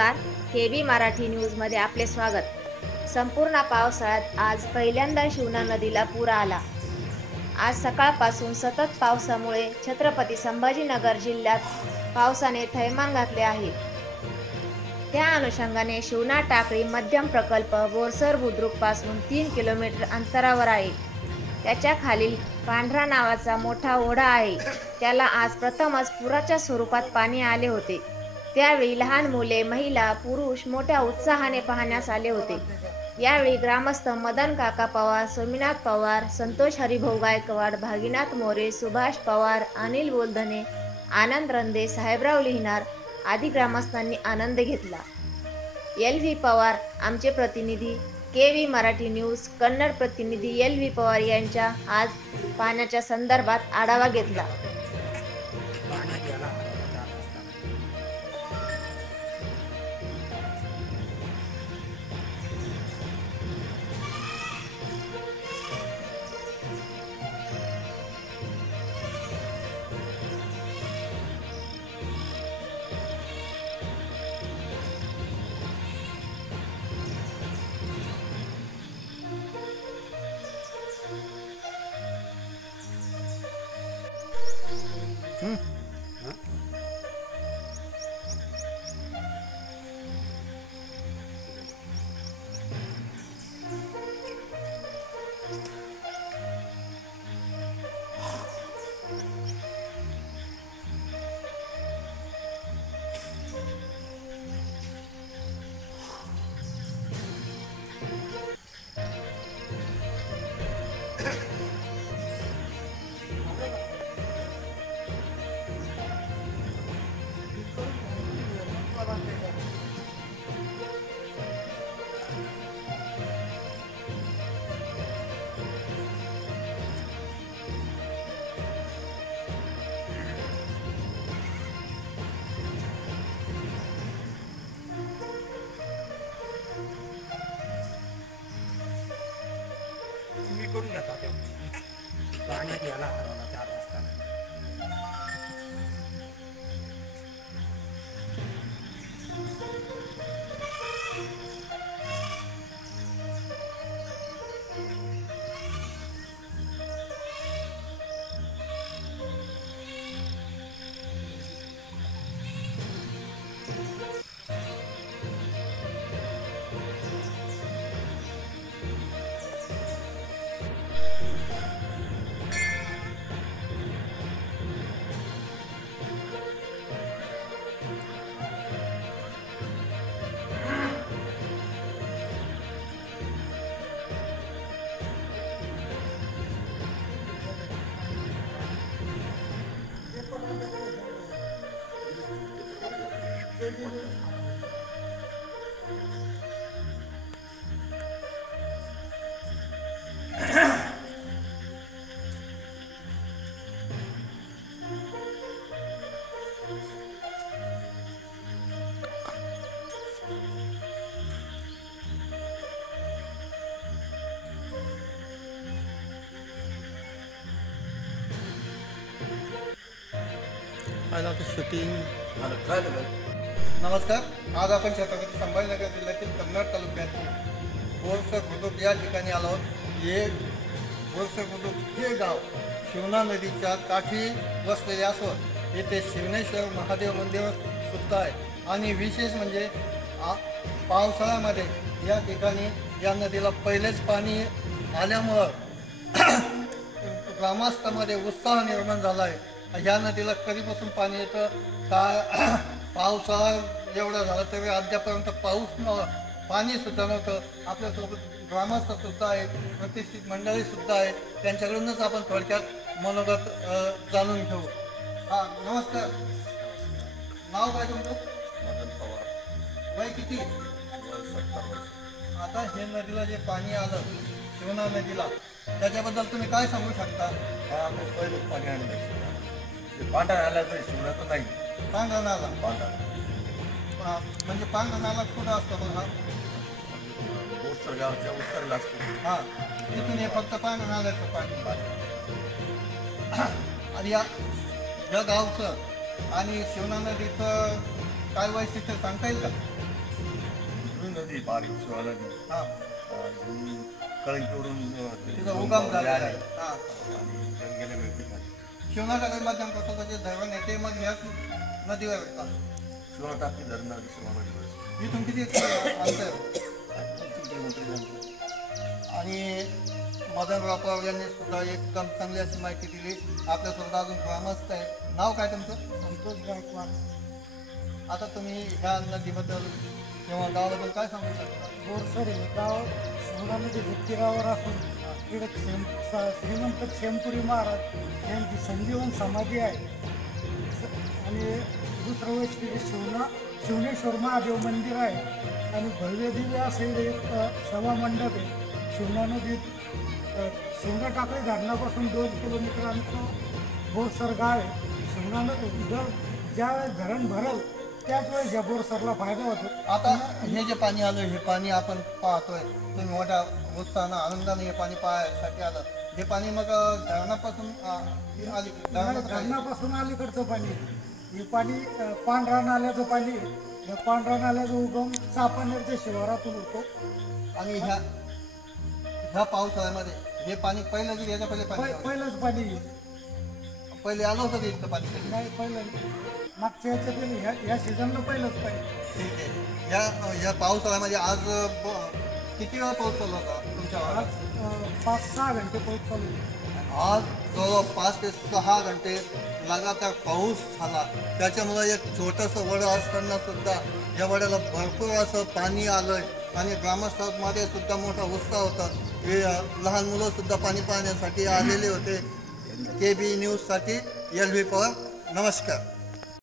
नमस्कार. केबी मराठी न्यूजमध्ये आपले स्वागत. संपूर्ण पावसाळ्यात आज पहिल्यांदा शिवना नदीला पूर आला. आज सकाळपासून सतत पावसामुळे छत्रपती संभाजीनगर जिल्ह्यात पावसाने थैमान घातले आहे. त्या अनुषंगाने शिवना टाकळी मध्यम प्रकल्प बोरसर बुद्रुक पासून 3 किलोमीटर अंतरावर आहे. त्याच्या खालील पांढरा नावाचा मोठा ओढा आहे. त्याला आज प्रथमच पुराच्या स्वरूपात पाणी आले होते. त्यावेळी लहान मुले, महिला, पुरुष मोठ्या उत्साहाने पाहण्यास आले होते. यावेळी ग्रामस्थ मदन काका पवार, सोमीनाथ पवार, संतोष हरिभाऊ गायकवाड, भागीनाथ मोरे, सुभाष पवार, अनिल बोलधने, आनंद रंदे, साहेबराव लिहिणार आदी ग्रामस्थांनी आनंद घेतला. LV पवार आमचे प्रतिनिधी, केवी मराठी न्यूज कन्नड प्रतिनिधी LV पवार यांच्या आज पाण्याच्या संदर्भात आढावा घेतला. करून घेतात पाण्यात याला हरवला 4 वाजता. शूटिंग. नमस्कार. आज आपण छत्रपती संभाजीनगर जिल्ह्यातील कन्नड तालुक्यातील बोरसर बुद्रुक या ठिकाणी आलो आहोत. हे बोरसर बुद्रुक हे गाव शिवना नदीच्या काठी वसलेले असून येथे शिवनेश्वर महादेव मंदिर सुद्धा आहे. आणि विशेष म्हणजे पावसाळ्यामध्ये या ठिकाणी या नदीला पहिलेच पाणी आल्यामुळं ग्रामस्थांमध्ये उत्साह निर्माण झाला आहे. ह्या नदीला कधीपासून पाणी येतं का पावसाळा एवढा झाला तरी अद्यापर्यंत पाणीसुद्धा नव्हतं. आपल्यासोबत ग्रामस्थसुद्धा आहेत, प्रतिष्ठित मंडळीसुद्धा आहेत. त्यांच्याकडूनच आपण थोडक्यात मनोगत जाणून घेऊ. हां, नमस्कार. नाव काय तुमचं? मदन पवार. वय किती? 70 वर्ष. आता हे नदीला जे पाणी आलं शिवना नदीला, त्याच्याबद्दल तुम्ही काय सांगू शकता? हा आपण पहिलेच पाणी आणलं. पांढरा नाला तरी शिवण्याचं नाही. पांढरा नाला पांढरा म्हणजे पांढरा नाला कुठं असतो मग? हा बोरसर गावच्या उत्तरेला असतो. हां, तिथून हे फक्त पांढरा नाल्याचं पाणी. आणि या गावचं आणि शिवना नदीचं काय वैशिष्ट्य सांगता येईल का? नदी बारीक शिवा नदी हां ही कळंकीवरून तिचा उगम झालेला आहे. हां आणि गंगेला मिळते शिवना टाकळी माध्यम कसं धरण आहे ते मग ह्याच नदीवर येतात. शिवा टाकी धरणं शिवामध्ये इथून किती अंतर 3 किलोमीटर आणि मदन रापराव यांनी सुद्धा एकदम चांगली अशी माहिती दिली. आपल्यासोबत अजून ग्रामस्थ आहे. नाव काय तुमचं? संतोष गायकवाड. आता तुम्ही ह्या नदीबद्दल किंवा गावाबद्दल काय सांगू शकता? बोरसर हे गाव शिवना नदीच्या तीरावर असून इकडे श्रीमंत क्षेमपुरी महाराज यांची संजीवन समाधी आहे. आणि दुसरं वैशिष्ट्य शिवनेश्वर महादेव मंदिर आहे आणि भव्य दिव्य असे एक सभा मंडप आहे. शिवना नदीत शिवना टाकळी धरणापासून 2 किलोमीटर अंतर बोरसर गाव आहे. शिवना नदी ज्यावेळेस धरण भरल त्याच वेळेस या बोरसरला फायदा होतो. आता हे जे पाणी आलं हे पाणी आपण पाहतोय, तुम्ही मोठ्या उत्साहानं आनंदाने हे पाणी पाहायसाठी आलं. हे पाणी मग धरणापासून धरणापासून अलीकडचं पाणी, हे पाणी पांढरा नाल्याचं पाणी. या पांढरा नाल्याचा उगम चापानेरच्या शिवारातून होतो. आणि ह्या पावसाळ्यामध्ये हे पाणी पहिलं जे याच्या पहिले पहिलंच पाणी पहिले आलं होतं का इतकं पाणी? नाही, पहिलं मागच्या याच्यात या सीझनला पहिलंच पाणी. ठीक आहे. या पावसाळ्यामध्ये आज किती वेळा पाऊस चालू होता तुमच्या आज भागात? 5-6 घंटे पाऊस चालू आहे. आज जवळ 5 ते 6 घंटे लगातार पाऊस झाला. त्याच्यामुळे एक छोटंसं वडं असताना सुद्धा या वड्याला भरपूर असं पाणी आलंय आणि ग्रामस्थांमध्ये सुद्धा मोठा उत्साह होता. हे लहान मुलं सुद्धा पाणी पाहण्यासाठी आलेले होते. KB न्यूजसाठी LV पवार, नमस्कार.